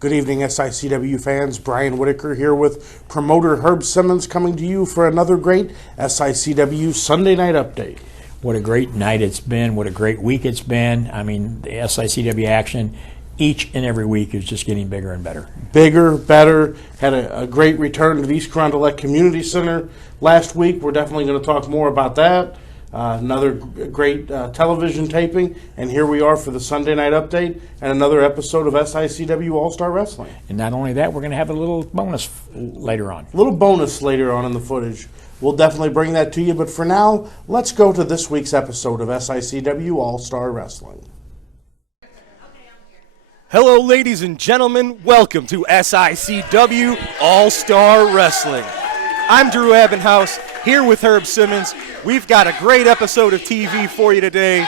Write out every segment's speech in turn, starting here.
Good evening, SICW fans. Brian Whitaker here with promoter Herb Simmons coming to you for another great SICW Sunday night update. What a great night it's been. What a great week it's been. I mean, the SICW action each and every week is just getting bigger and better. Bigger, better. Had a great return to the East Carondelet Community Center last week. We're definitely going to talk more about that. Another great television taping, and here we are for the Sunday night update and another episode of SICW All-Star Wrestling. And not only that, we're going to have a little bonus later on. A little bonus later on in the footage. We'll definitely bring that to you, but for now, let's go to this week's episode of SICW All-Star Wrestling. Hello, ladies and gentlemen. Welcome to SICW All-Star Wrestling. I'm Drew Abbenhouse, here with Herb Simmons. We've got a great episode of TV for you today.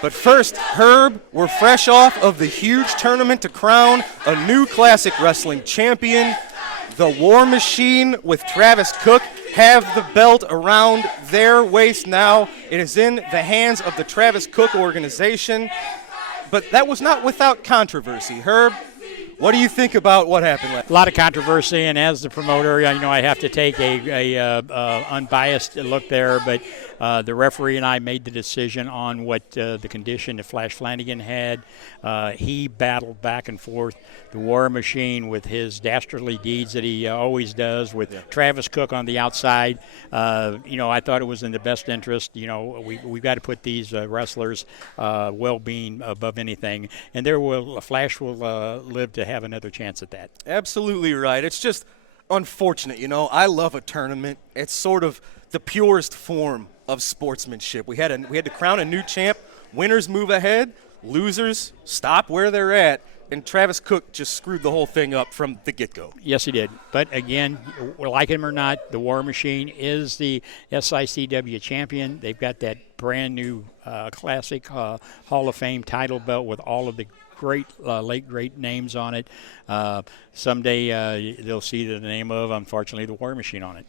But first, Herb, we're fresh off of the huge tournament to crown a new classic wrestling champion. The War Machine with Travis Cook have the belt around their waist now. It is in the hands of the Travis Cook organization. But that was not without controversy. Herb, what do you think about what happened last? A lot of controversy, and as the promoter, I have to take a unbiased look there. But the referee and I made the decision on what the condition that Flanagan had. He battled back and forth the War Machine with his dastardly deeds that he always does with Travis Cook on the outside. I thought it was in the best interest. We've got to put these wrestlers' well-being above anything, and Flash will live to have another chance at that. Absolutely right. It's just unfortunate, I love a tournament. It's sort of the purest form of sportsmanship. We had to crown a new champ. Winners move ahead. Losers stop where they're at. And Travis Cook just screwed the whole thing up from the get-go. Yes, he did. But again, like him or not, the War Machine is the SICW champion. They've got that brand new classic Hall of Fame title belt with all of the late great names on it. Someday they'll see the name of, unfortunately, the War Machine on it.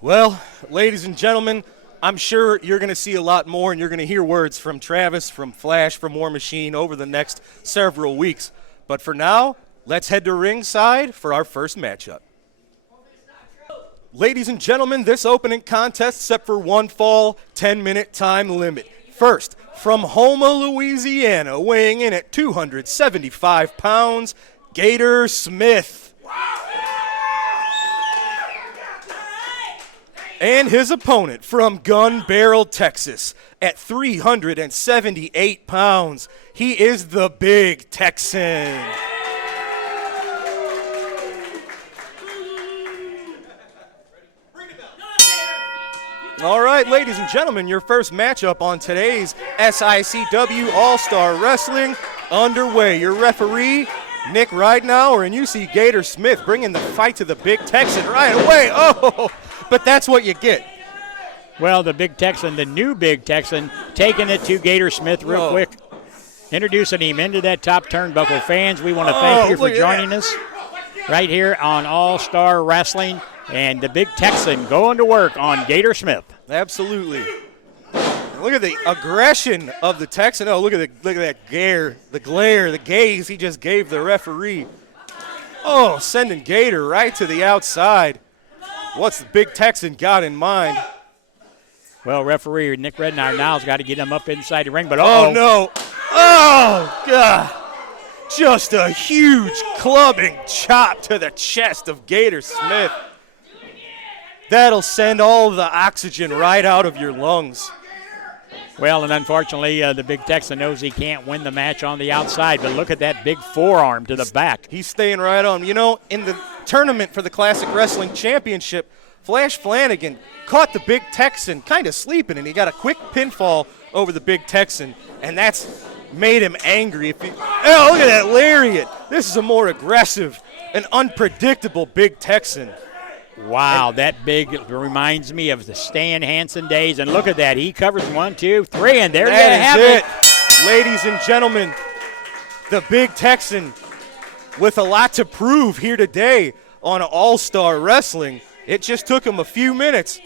Well, ladies and gentlemen, I'm sure you're going to see a lot more, and you're going to hear words from Travis, from Flash, from War Machine over the next several weeks. But for now, let's head to ringside for our first matchup. Ladies and gentlemen, this opening contest set for one fall, 10-minute time limit. First, from Houma, Louisiana, weighing in at 275 pounds, Gator Smith. And his opponent from Gun Barrel, Texas, at 378 pounds, he is the Big Texan. All right, ladies and gentlemen, your first matchup on today's SICW All-Star Wrestling underway. Your referee, Nick Ridenauer, and you see Gator Smith bringing the fight to the Big Texan right away. Oh, but that's what you get. Well, the Big Texan, the new Big Texan, taking it to Gator Smith real quick, introducing him into that top turnbuckle. Fans, we want to thank you for joining us right here on All-Star Wrestling. And the Big Texan going to work on Gator Smith. Absolutely. Look at the aggression of the Texan. Oh, look at that glare, the gaze he just gave the referee. Oh, sending Gator right to the outside. What's the Big Texan got in mind? Well, referee Nick Ridenauer now's got to get him up inside the ring, but oh no. Oh, God. Just a huge clubbing chop to the chest of Gator Smith. That'll send all the oxygen right out of your lungs. Well, and unfortunately, the Big Texan knows he can't win the match on the outside, but look at that big forearm to the back. He's staying right on. In the tournament for the Classic Wrestling Championship, Flanagan caught the Big Texan kind of sleeping, and he got a quick pinfall over the Big Texan, and that's made him angry. Oh, look at that lariat. This is a more aggressive and unpredictable Big Texan. Wow, that big reminds me of the Stan Hansen days. And look at that. He covers 1, 2, 3, and there you have it. Ladies and gentlemen, the Big Texan with a lot to prove here today on All-Star Wrestling. It just took him a few minutes,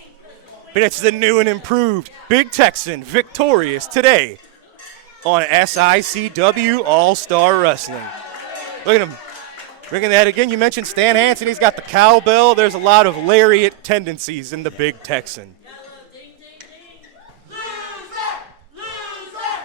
but it's the new and improved Big Texan victorious today on SICW All-Star Wrestling. Look at him Bringing that again, you mentioned Stan Hansen. He's got the cowbell. There's a lot of lariat tendencies in the big Texan.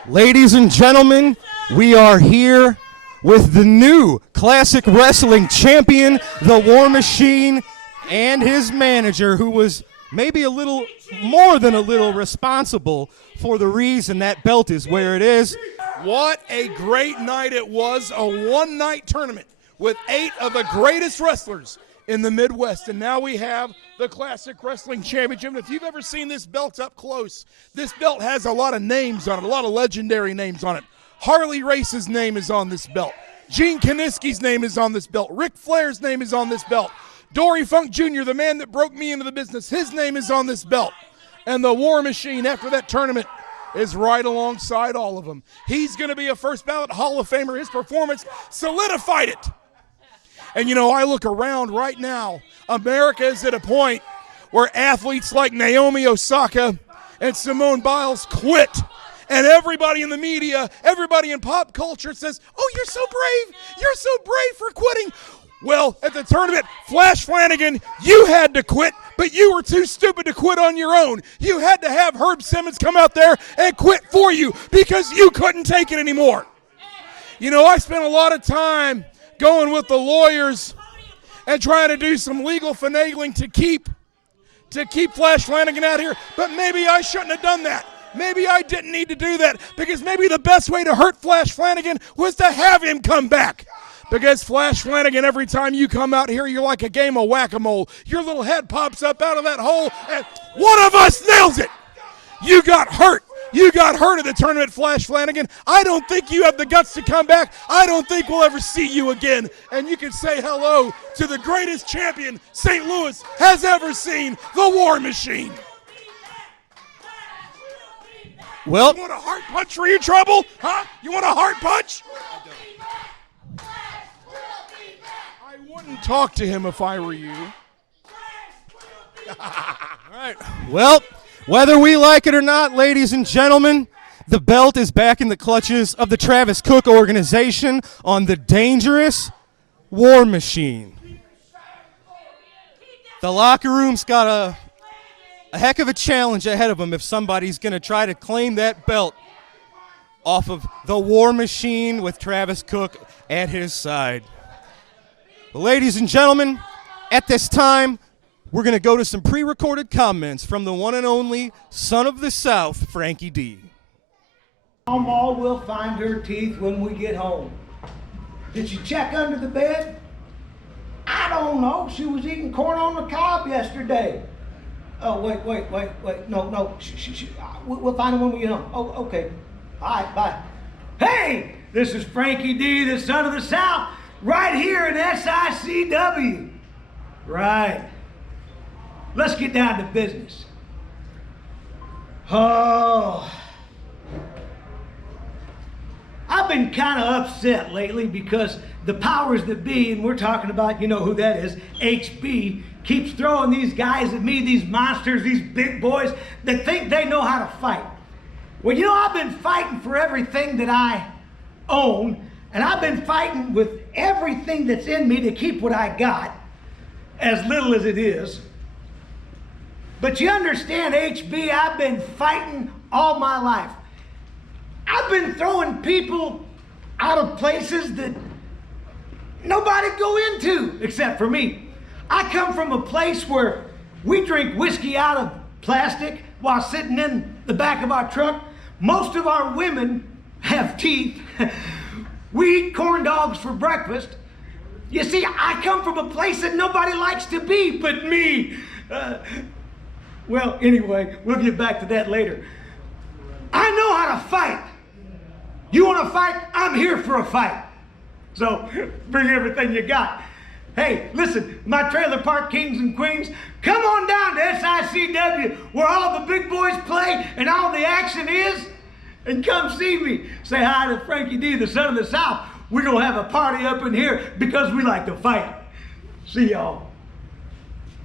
Ladies and gentlemen, we are here with the new Classic Wrestling champion, the War Machine, and his manager, who was maybe a little more than a little responsible for the reason that belt is where it is. What a great night it was, a one-night tournament with 8 of the greatest wrestlers in the Midwest. And now we have the Classic Wrestling Championship. And if you've ever seen this belt up close, this belt has a lot of names on it, a lot of legendary names on it. Harley Race's name is on this belt. Gene Kaniski's name is on this belt. Ric Flair's name is on this belt. Dory Funk Jr., the man that broke me into the business, his name is on this belt. And the War Machine, after that tournament, is right alongside all of them. He's going to be a first ballot Hall of Famer. His performance solidified it. And, you know, I look around right now. America is at a point where athletes like Naomi Osaka and Simone Biles quit. And everybody in the media, everybody in pop culture says, oh, you're so brave. You're so brave for quitting. Well, at the tournament, Flash Flanagan, you had to quit, but you were too stupid to quit on your own. You had to have Herb Simmons come out there and quit for you because you couldn't take it anymore. You know, I spent a lot of time going with the lawyers and trying to do some legal finagling to keep Flash Flanagan out here, but maybe I shouldn't have done that. Maybe I didn't need to do that because maybe the best way to hurt Flash Flanagan was to have him come back. Because Flash Flanagan, every time you come out here, you're like a game of whack-a-mole. Your little head pops up out of that hole, and one of us nails it. You got hurt. You got hurt at the tournament, Flash Flanagan. I don't think you have the guts to come back. I don't think we'll ever see you again. And you can say hello to the greatest champion St. Louis has ever seen, the War Machine. Well, you want a heart punch for your trouble? Huh? You want a heart punch? I wouldn't talk to him if I were you. all right. Well, whether we like it or not, ladies and gentlemen, the belt is back in the clutches of the Travis Cook organization on the dangerous War Machine. The locker room's got a heck of a challenge ahead of them if somebody's going to try to claim that belt off of the War Machine with Travis Cook at his side. But ladies and gentlemen, at this time, we're going to go to some pre-recorded comments from the one and only son of the South, Frankie D. Mama will find her teeth when we get home. Did she check under the bed? I don't know. She was eating corn on the cob yesterday. Oh, wait. No. We'll find her when we get home. Oh, okay. All right, bye. Hey, this is Frankie D, the son of the South, right here in SICW. Right. Let's get down to business. Oh, I've been kind of upset lately because the powers that be, and we're talking about, you know who that is, HB, keeps throwing these guys at me, these monsters, these big boys that think they know how to fight. Well, you know, I've been fighting for everything that I own, and I've been fighting with everything that's in me to keep what I got, as little as it is. But you understand, HB, I've been fighting all my life. I've been throwing people out of places that nobody go into except for me. I come from a place where we drink whiskey out of plastic while sitting in the back of our truck. Most of our women have teeth. We eat corn dogs for breakfast. You see, I come from a place that nobody likes to be but me. Well, anyway, we'll get back to that later. I know how to fight. You want to fight? I'm here for a fight. So bring everything you got. Hey, listen, my trailer park kings and queens, come on down to SICW where all the big boys play and all the action is, and come see me. Say hi to Frankie D, the son of the South. We're going to have a party up in here because we like to fight. See y'all.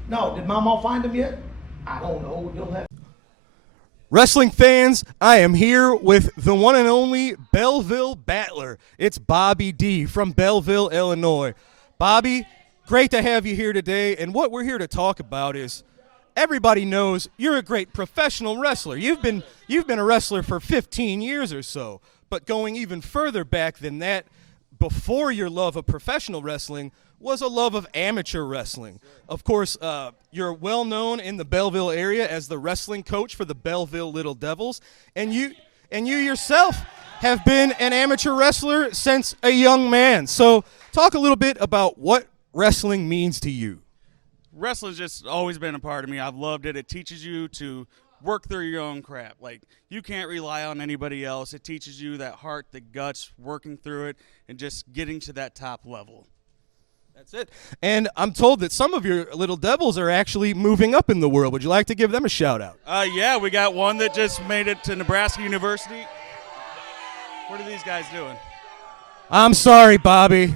No, did Mama find him yet? I don't know. You'll have. Wrestling fans, I am here with the one and only Belleville Battler. It's Bobby D from Belleville, Illinois. Bobby, great to have you here today. And what we're here to talk about is everybody knows you're a great professional wrestler. You've been a wrestler for 15 years or so. But going even further back than that, before your love of professional wrestling was a love of amateur wrestling. Of course, you're well known in the Belleville area as the wrestling coach for the Belleville Little Devils, and you yourself have been an amateur wrestler since a young man. So talk a little bit about what wrestling means to you. Wrestling's just always been a part of me. I've loved it. It teaches you to work through your own crap. Like, you can't rely on anybody else. It teaches you that heart, the guts, working through it, and just getting to that top level. That's it. And I'm told that some of your little devils are actually moving up in the world. Would you like to give them a shout out? Yeah, we got one that just made it to Nebraska University. What are these guys doing? I'm sorry, Bobby.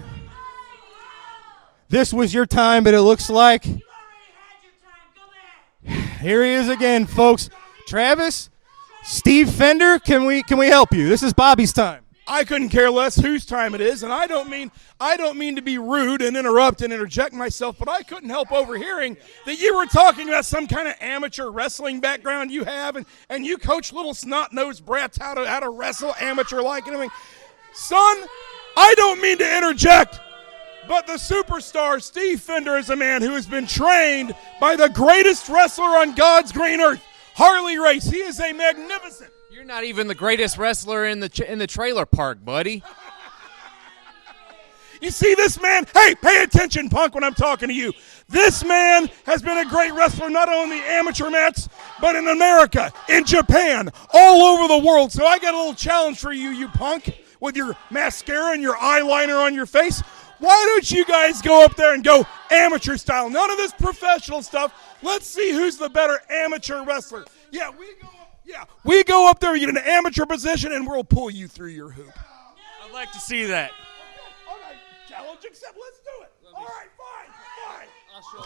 This was your time, but it looks like here he is again, folks. Travis, Steve Fender, can we help you? This is Bobby's time. I couldn't care less whose time it is, and I don't mean to be rude and interrupt and interject myself, but I couldn't help overhearing that you were talking about some kind of amateur wrestling background you have, and you coach little snot-nosed brats how to wrestle amateur-like and everything. Son, I don't mean to interject, but the superstar Steve Fender is a man who has been trained by the greatest wrestler on God's green earth, Harley Race. He is a magnificent. You're not even the greatest wrestler in the trailer park, buddy. You see this man? Hey, pay attention, punk, when I'm talking to you. This man has been a great wrestler, not only amateur mats, but in America, in Japan, all over the world. So I got a little challenge for you, you punk, with your mascara and your eyeliner on your face. Why don't you guys go up there and go amateur style? None of this professional stuff. Let's see who's the better amateur wrestler. We go up there, you get an amateur position, and we'll pull you through your hoop. I'd like to see that. All right, challenge accepted. Let's do it. All right, fine. I'll show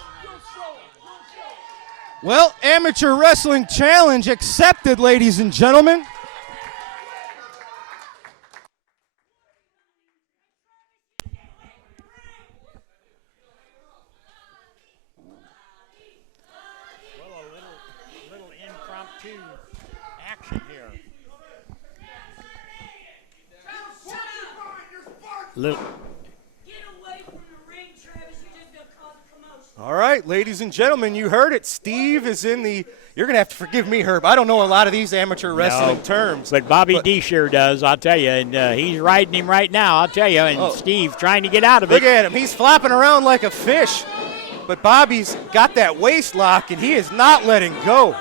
you. Well, amateur wrestling challenge accepted, ladies and gentlemen. Little. Get away from the ring, Travis. You're just going to cause a commotion. All right, ladies and gentlemen, you heard it. Steve is in the – you're going to have to forgive me, Herb. I don't know a lot of these amateur wrestling terms. But Bobby D sure does, I'll tell you. And he's riding him right now, I'll tell you. And Steve trying to get out of it. Look at him. He's flopping around like a fish. But Bobby's got that waist lock, and he is not letting go.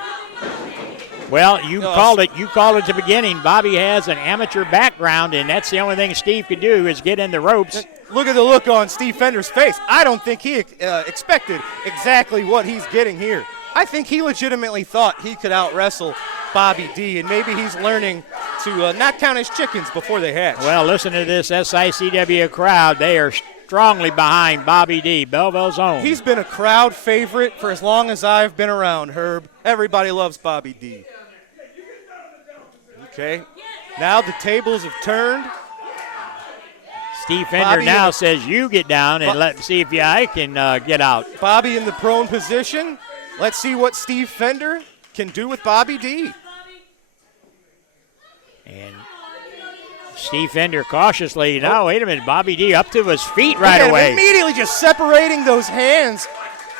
Well, you called it. You called it at the beginning. Bobby has an amateur background, and that's the only thing Steve could do is get in the ropes. Look at the look on Steve Fender's face. I don't think he expected exactly what he's getting here. I think he legitimately thought he could out-wrestle Bobby D, and maybe he's learning to not count his chickens before they hatch. Well, listen to this SICW crowd. They are strongly behind Bobby D, Belleville's own. He's been a crowd favorite for as long as I've been around, Herb. Everybody loves Bobby D. Okay, now the tables have turned. Steve Fender now says you get down and let's see if I can get out. Bobby in the prone position. Let's see what Steve Fender can do with Bobby D. And Steve Fender cautiously, now wait a minute, Bobby D up to his feet right away. Immediately just separating those hands,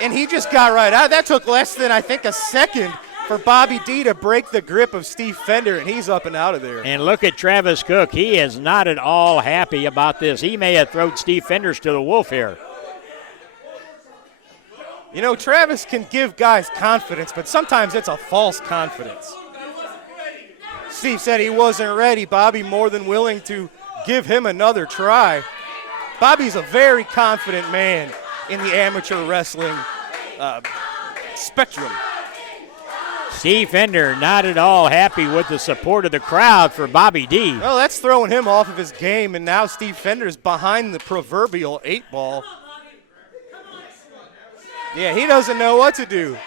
and he just got right out. That took less than, I think, a second for Bobby D to break the grip of Steve Fender, and he's up and out of there. And look at Travis Cook. He is not at all happy about this. He may have thrown Steve Fenders to the wolf here. You know, Travis can give guys confidence, but sometimes it's a false confidence. Steve said he wasn't ready. Bobby more than willing to give him another try. Bobby's a very confident man in the amateur wrestling spectrum. Steve Fender not at all happy with the support of the crowd for Bobby D. Well, that's throwing him off of his game, and now Steve Fender's behind the proverbial 8-ball. Yeah, he doesn't know what to do.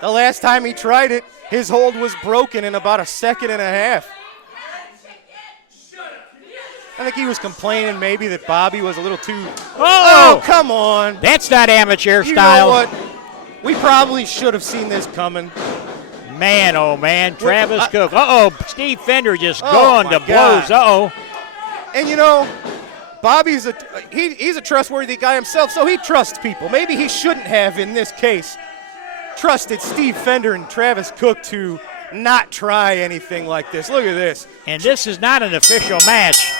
The last time he tried it, his hold was broken in about a second and a half. I think he was complaining maybe that Bobby was a little too. Oh, come on. that's not amateur You style. know what? We probably should have seen this coming. Man, oh man, Travis Cook. Steve Fender just Oh, going my to blows. God. And you know, Bobby's he's a trustworthy guy himself, so he trusts people. Maybe he shouldn't have, in this case, trusted Steve Fender and Travis Cook to not try anything like this. Look at this. And this is not an official match.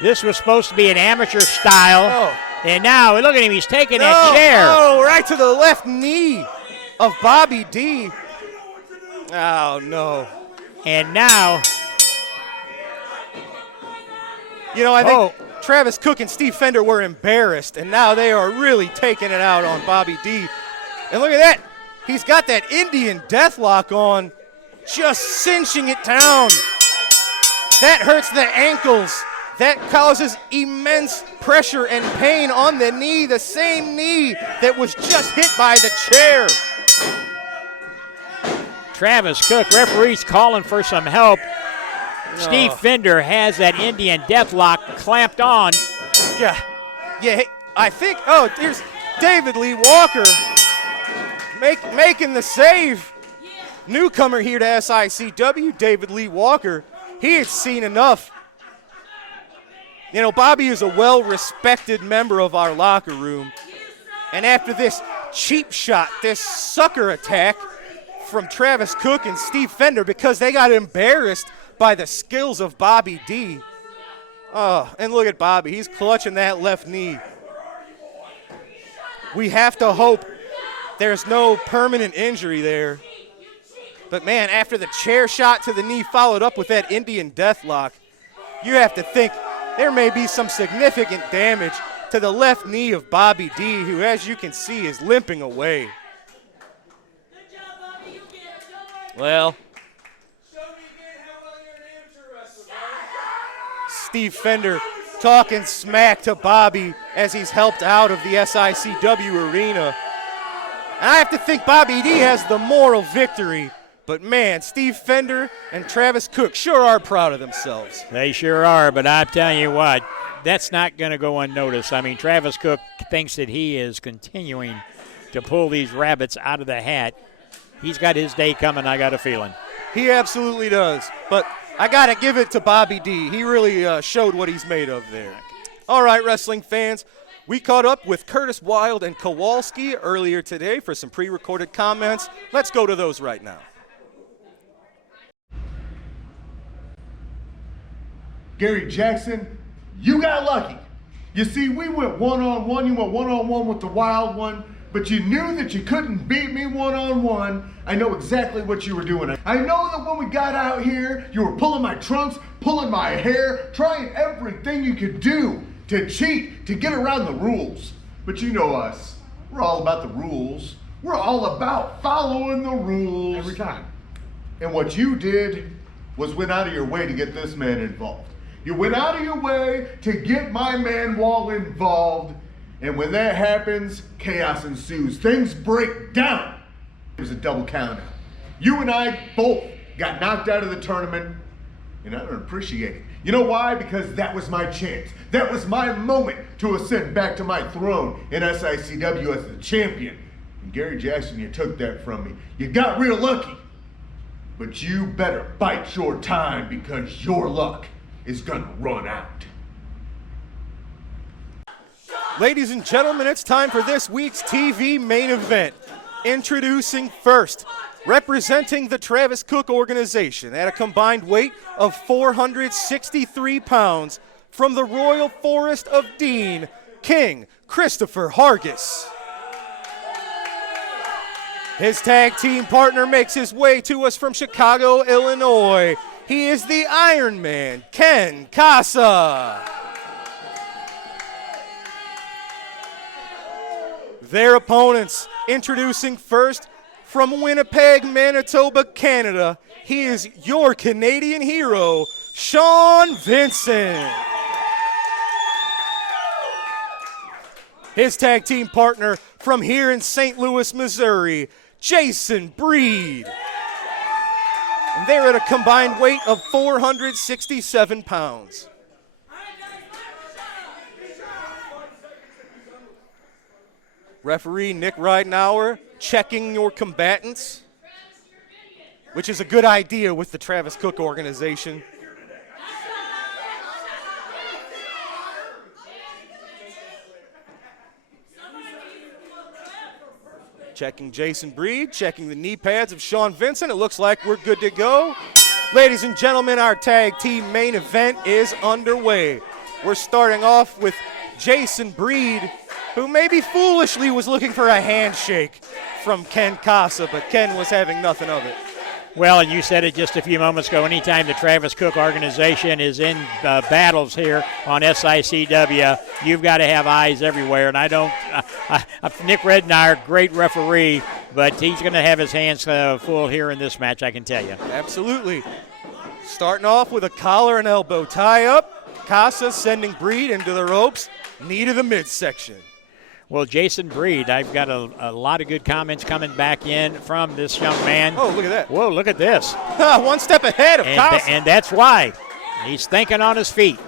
This was supposed to be an amateur style. Oh. And now, look at him, he's taking that chair. Oh, right to the left knee of Bobby D. Oh, no. And now, You know, I think Travis Cook and Steve Fender were embarrassed, and now they are really taking it out on Bobby D. And look at that. He's got that Indian deathlock on, just cinching it down. That hurts the ankles. That causes immense pressure and pain on the knee, the same knee that was just hit by the chair. Travis Cook, referee's calling for some help. Steve Fender has that Indian deathlock clamped on. Yeah, I think, there's David Lee Walker making the save. Newcomer here to SICW, David Lee Walker. He has seen enough. You know, Bobby is a well-respected member of our locker room. And after this cheap shot, this sucker attack from Travis Cook and Steve Fender, because they got embarrassed by the skills of Bobby D. Oh, and look at Bobby. He's clutching that left knee. We have to hope there's no permanent injury there. But, man, after the chair shot to the knee followed up with that Indian deathlock, you have to think there may be some significant damage to the left knee of Bobby D, who, as you can see, is limping away. Well, Steve Fender talking smack to Bobby as he's helped out of the SICW arena. And I have to think Bobby D has the moral victory. But, man, Steve Fender and Travis Cook sure are proud of themselves. They sure are, but I tell you what, that's not going to go unnoticed. I mean, Travis Cook thinks that he is continuing to pull these rabbits out of the hat. He's got his day coming, I got a feeling. He absolutely does. But I got to give it to Bobby D. He really showed what he's made of there. All right, wrestling fans, we caught up with Curtis Wilde and Kowalski earlier today for some pre-recorded comments. Let's go to those right now. Gary Jackson, you got lucky. You see, we went one-on-one. You went one-on-one with the Wild One, but you knew that you couldn't beat me one-on-one. I know exactly what you were doing. I know that when we got out here, you were pulling my trunks, pulling my hair, trying everything you could do to cheat, to get around the rules. But you know us. We're all about the rules. We're all about following the rules. Every time. And what you did was went out of your way to get this man involved. You went out of your way to get my man Wall involved, and when that happens, chaos ensues. Things break down. It was a double countout. You and I both got knocked out of the tournament, and I don't appreciate it. You know why? Because that was my chance. That was my moment to ascend back to my throne in SICW as the champion. And Gary Jackson, you took that from me. You got real lucky, but you better bite your time because your luck is gonna run out. Ladies and gentlemen, it's time for this week's TV main event. Introducing first, representing the Travis Cook organization at a combined weight of 463 pounds, from the Royal Forest of Dean, King Christopher Hargis. His tag team partner makes his way to us from Chicago, Illinois. He is the Iron Man, Ken Casa. Their opponents, introducing first from Winnipeg, Manitoba, Canada, he is your Canadian hero, Sean Vincent. His tag team partner from here in St. Louis, Missouri, Jason Breed. And they're at a combined weight of 467 pounds. Referee Nick Ridenauer checking your combatants, which is a good idea with the Travis Cook organization. Checking Jason Breed, checking the knee pads of Sean Vincent. It looks like we're good to go. Ladies and gentlemen, our tag team main event is underway. We're starting off with Jason Breed, who maybe foolishly was looking for a handshake from Ken Casa, but Ken was having nothing of it. Well, and you said it just a few moments ago, anytime the Travis Cook organization is in battles here on SICW, you've got to have eyes everywhere. And Nick Rednauer, great referee, but he's going to have his hands full here in this match, I can tell you. Absolutely. Starting off with a collar and elbow tie-up. Casa sending Breed into the ropes, knee to the midsection. Well, Jason Breed, I've got a lot of good comments coming back in from this young man. Oh, look at that. Whoa, look at this. One step ahead of Casa. And that's why. He's thinking on his feet.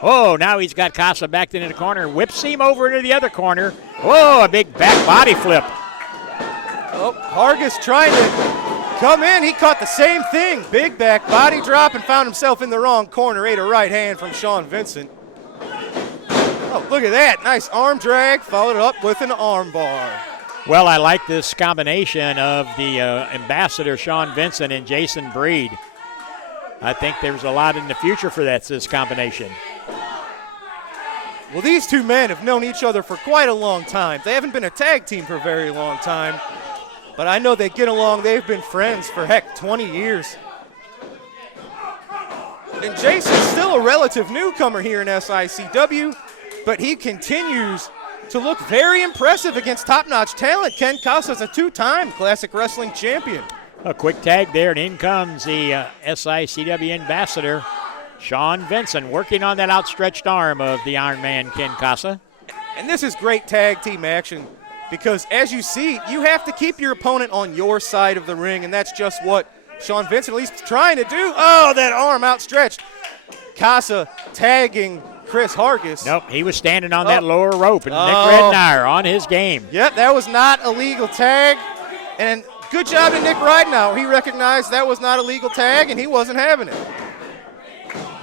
Oh, now he's got Casa back into the corner. Whips him over into the other corner. Whoa, a big back body flip. Oh, Hargis trying to come in. He caught the same thing. Big back body drop and found himself in the wrong corner. Ate a right hand from Sean Vincent. Oh, look at that. Nice arm drag, followed up with an arm bar. Well, I like this combination of the ambassador, Sean Vincent, and Jason Breed. I think there's a lot in the future for this combination. Well, these two men have known each other for quite a long time. They haven't been a tag team for a very long time, but I know they get along. They've been friends for, 20 years. And Jason's still a relative newcomer here in SICW, but he continues to look very impressive against top-notch talent. Ken Casa's a two-time Classic Wrestling champion. A quick tag there, and in comes the SICW ambassador, Sean Vincent, working on that outstretched arm of the Iron Man, Ken Casa. And this is great tag team action because, as you see, you have to keep your opponent on your side of the ring, and that's just what Sean Vincent at least is trying to do. Oh, that arm outstretched. Casa tagging Chris Hargis. Nope, he was standing on that lower rope, and Nick Rednauer on his game. Yep, that was not a legal tag, and good job to Nick Ridenauer. He recognized that was not a legal tag, and he wasn't having it.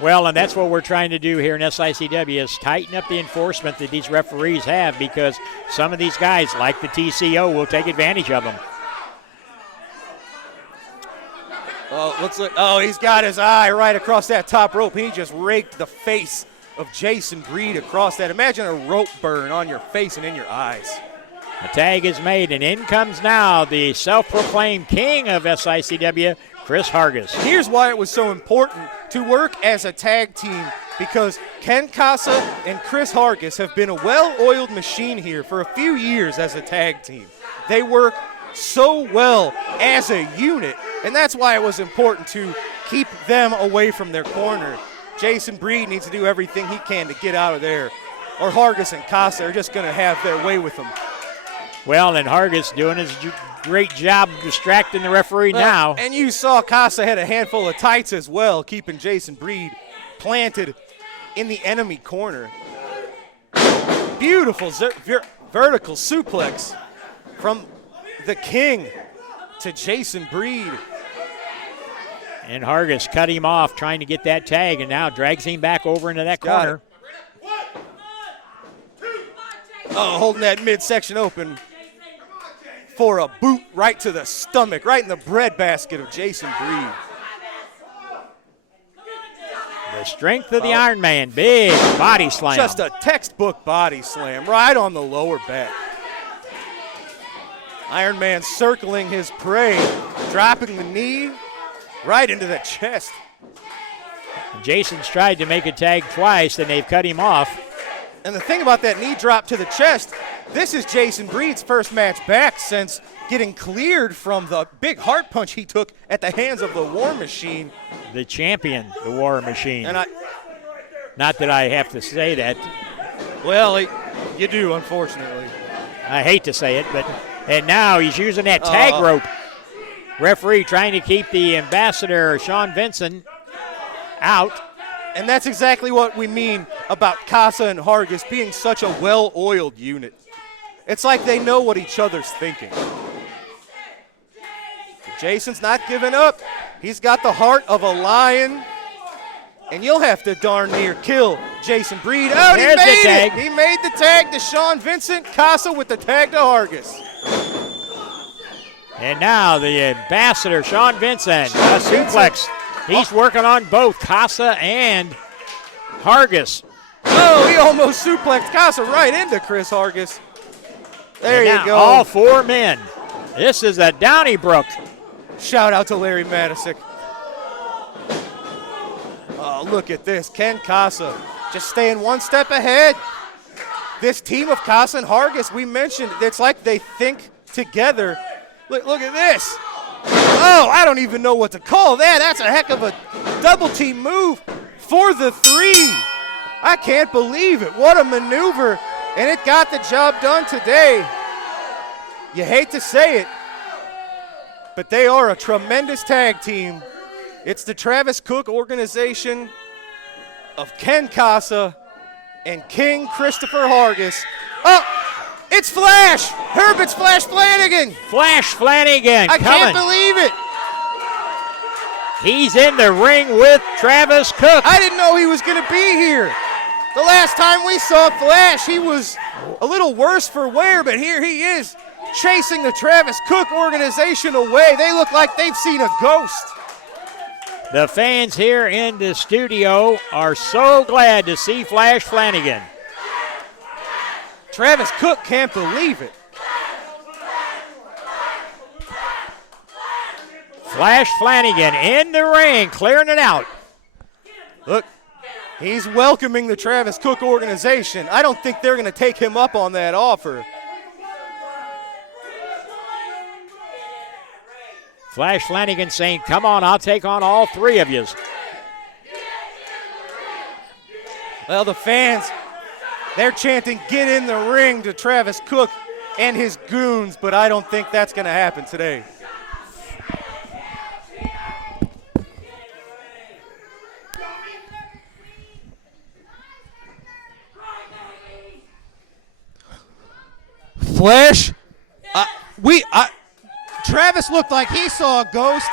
Well, and that's what we're trying to do here in SICW is tighten up the enforcement that these referees have because some of these guys, like the TCO, will take advantage of them. Oh, looks like, he's got his eye right across that top rope. He just raked the face of Jason Breed across that. Imagine a rope burn on your face and in your eyes. A tag is made, and in comes now the self-proclaimed king of SICW, Chris Hargis. Here's why it was so important to work as a tag team, because Ken Casa and Chris Hargis have been a well-oiled machine here for a few years as a tag team. They work so well as a unit, and that's why it was important to keep them away from their corner. Jason Breed needs to do everything he can to get out of there, or Hargis and Casa are just going to have their way with him. Well, and Hargis doing his great job of distracting the referee now. And you saw Casa had a handful of tights as well, keeping Jason Breed planted in the enemy corner. Beautiful vertical suplex from the king to Jason Breed. And Hargis cut him off trying to get that tag and now drags him back over into that corner. Oh, holding that midsection open for a boot right to the stomach, right in the breadbasket of Jason Breed. The strength of the Iron Man, big body slam. Just a textbook body slam right on the lower back. Iron Man circling his prey, dropping the knee right into the chest. Jason's tried to make a tag twice, and they've cut him off. And the thing about that knee drop to the chest, this is Jason Breed's first match back since getting cleared from the big heart punch he took at the hands of the War Machine. The champion, the War Machine. And not that I have to say that. Well, you do, unfortunately. I hate to say it, but and now he's using that tag rope. Referee trying to keep the ambassador, Sean Vincent, out. And that's exactly what we mean about Casa and Hargis being such a well-oiled unit. It's like they know what each other's thinking. Jason's not giving up. He's got the heart of a lion. And you'll have to darn near kill Jason Breed. Oh, he There's the made tag. it. He made the tag to Sean Vincent. Casa with the tag to Hargis. And now the ambassador, Sean Vincent, a suplex. He's working on both Casa and Hargis. Oh, he almost suplexed Casa right into Chris Hargis. There And you now go. all 4 men. This is a Donnybrook. Shout out to Larry Matisick. Oh, look at this. Ken Casa just staying one step ahead. This team of Casa and Hargis, we mentioned, it's like they think together. Look at this. Oh, I don't even know what to call that. That's a heck of a double team move for the 3. I can't believe it. What a maneuver. And it got the job done today. You hate to say it, but they are a tremendous tag team. It's the Travis Cook organization of Ken Casa and King Christopher Hargis. Oh, it's Flash! Herbert's Flash Flanagan! Flash Flanagan I coming. can't believe it! He's in the ring with Travis Cook. I didn't know he was going to be here. The last time we saw Flash, he was a little worse for wear, but here he is chasing the Travis Cook organization away. They look like they've seen a ghost. The fans here in the studio are so glad to see Flash Flanagan. Travis Cook can't believe it. Flash Flanagan in the ring, clearing it out. Look, he's welcoming the Travis Cook organization. I don't think they're going to take him up on that offer. Flash Flanagan saying, come on, I'll take on all 3 of you. Well, the fans, they're chanting, get in the ring to Travis Cook and his goons, but I don't think that's going to happen today. Flash, Travis looked like he saw a ghost.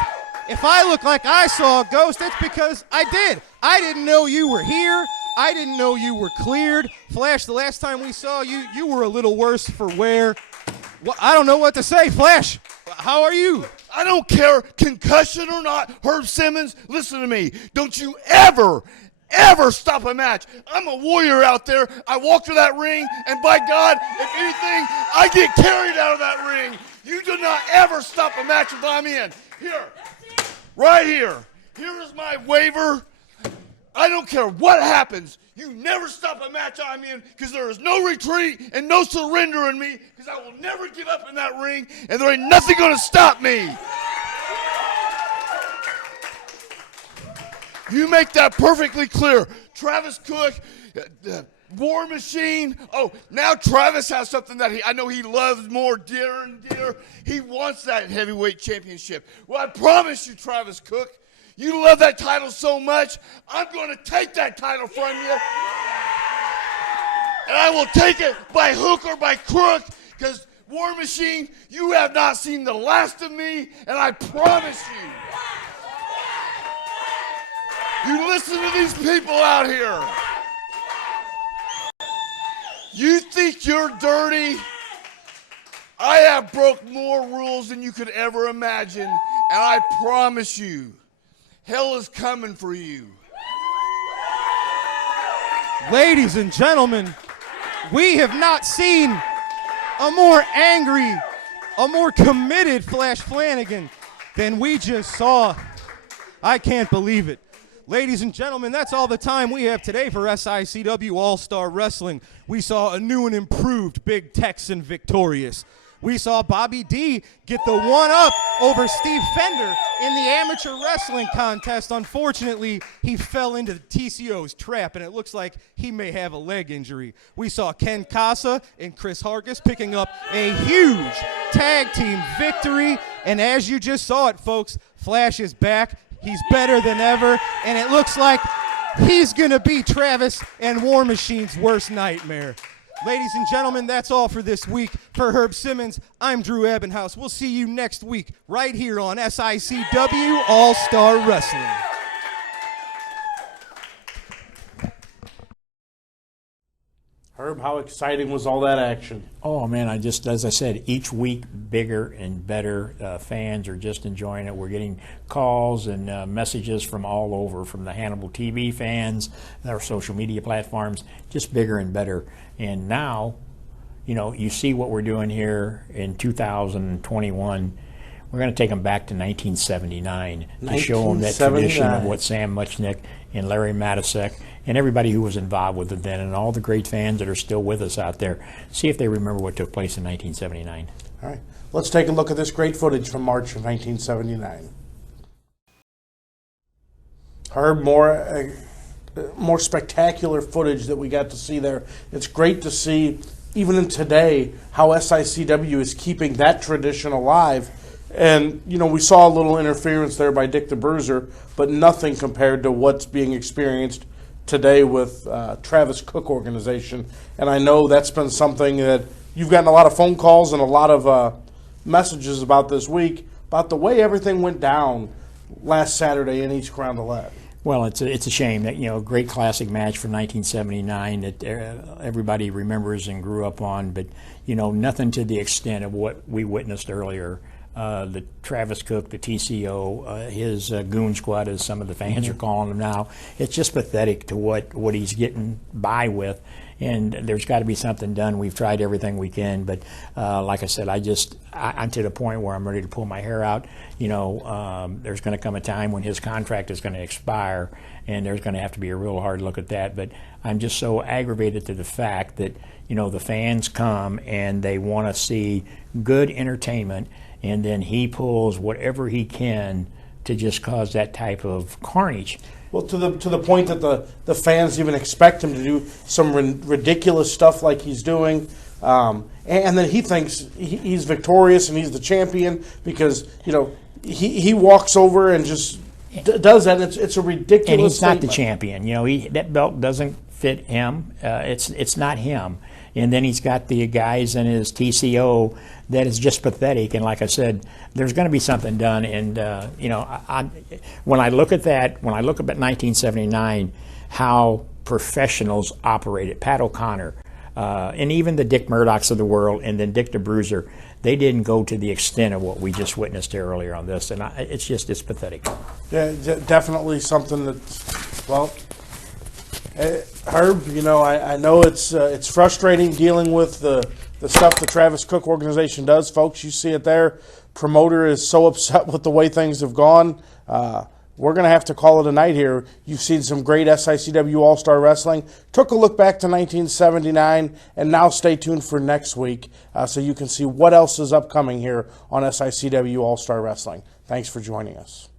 If I look like I saw a ghost, it's because I did. I didn't know you were here. I didn't know you were cleared. Flash, the last time we saw you, you were a little worse for wear. Well, I don't know what to say. Flash, how are you? I don't care, concussion or not, Herb Simmons, listen to me. Don't you ever stop a match. I'm a warrior out there. I walk to that ring, and by God, if anything, I get carried out of that ring. You do not ever stop a match if I'm in. Here, right here. Here is my waiver. I don't care what happens. You never stop a match I'm in because there is no retreat and no surrender in me because I will never give up in that ring, and there ain't nothing going to stop me. You make that perfectly clear. Travis Cook, War Machine. Oh, now Travis has something that I know he loves more dear and dear. He wants that heavyweight championship. Well, I promise you, Travis Cook, you love that title so much, I'm going to take that title from you. And I will take it by hook or by crook because, War Machine, you have not seen the last of me, and I promise you. You listen to these people out here. You think you're dirty? I have broke more rules than you could ever imagine, and I promise you, hell is coming for you. Ladies and gentlemen, we have not seen a more angry, a more committed Flash Flanagan than we just saw. I can't believe it. Ladies and gentlemen, that's all the time we have today for SICW All-Star Wrestling. We saw a new and improved Big Texan victorious. We saw Bobby D get the one-up over Steve Fender in the amateur wrestling contest. Unfortunately, he fell into the TCO's trap, and it looks like he may have a leg injury. We saw Ken Casa and Chris Hargis picking up a huge tag team victory. And as you just saw it, folks, Flash is back. He's better than ever, and it looks like he's going to be Travis and War Machine's worst nightmare. Ladies and gentlemen, that's all for this week. For Herb Simmons, I'm Drew Ebenhouse. We'll see you next week right here on SICW All-Star Wrestling. Herb, how exciting was all that action? Oh man, as I said, each week bigger and better. Fans are just enjoying it. We're getting calls and messages from all over, from the Hannibal TV fans, our social media platforms, just bigger and better. And now, you know, you see what we're doing here in 2021. We're going to take them back to 1979 to show them that tradition of what Sam Muchnick and Larry Matisek and everybody who was involved with it then, and all the great fans that are still with us out there. See if they remember what took place in 1979. All right, let's take a look at this great footage from March of 1979. Herb, more spectacular footage that we got to see there. It's great to see, even in today, how SICW is keeping that tradition alive. And, you know, we saw a little interference there by Dick the Bruiser, but nothing compared to what's being experienced today with Travis Cook organization. And I know that's been something that you've gotten a lot of phone calls and a lot of messages about this week, about the way everything went down last Saturday in East Crown Gillette. Well, it's a shame that, you know, great classic match from 1979 that everybody remembers and grew up on, but, you know, nothing to the extent of what we witnessed earlier. The Travis Cook, the TCO, his goon squad, as some of the fans are calling him now. It's just pathetic to what he's getting by with, and there's got to be something done. We've tried everything we can, but like I said, I'm to the point where I'm ready to pull my hair out. You know, there's going to come a time when his contract is going to expire, and there's going to have to be a real hard look at that. But I'm just so aggravated to the fact that, you know, the fans come and they want to see good entertainment, and then he pulls whatever he can to just cause that type of carnage. Well, to the point that the fans even expect him to do some ridiculous stuff like he's doing, and then he thinks he's victorious and he's the champion because, you know, he walks over and just does that. It's a ridiculous. And he's statement. not the champion. You know, that belt doesn't fit him. It's not him. And then he's got the guys in his TCO that is just pathetic. And like I said, there's going to be something done. And, you know, when I look at that, when I look at 1979, how professionals operated, Pat O'Connor, and even the Dick Murdocks of the world, and then Dick the Bruiser, they didn't go to the extent of what we just witnessed earlier on this. And it's pathetic. Yeah, definitely something that, well, Herb, you know, I know it's frustrating dealing with the stuff the Travis Cook organization does. Folks, you see it there. Promoter is so upset with the way things have gone. We're going to have to call it a night here. You've seen some great SICW All-Star Wrestling. Took a look back to 1979, and now stay tuned for next week so you can see what else is upcoming here on SICW All-Star Wrestling. Thanks for joining us.